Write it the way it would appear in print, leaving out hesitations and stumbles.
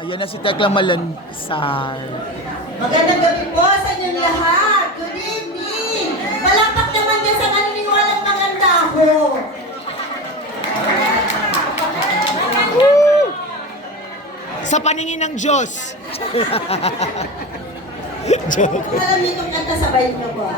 Ayan na si Tekla Malansar. Magandang gabi po sa inyong lahat. Good evening. Palakpak naman din sa kaniniwalang maganda ako. Sa paningin ng Diyos. Kung alam niyo itong kanta, sabayin niyo po.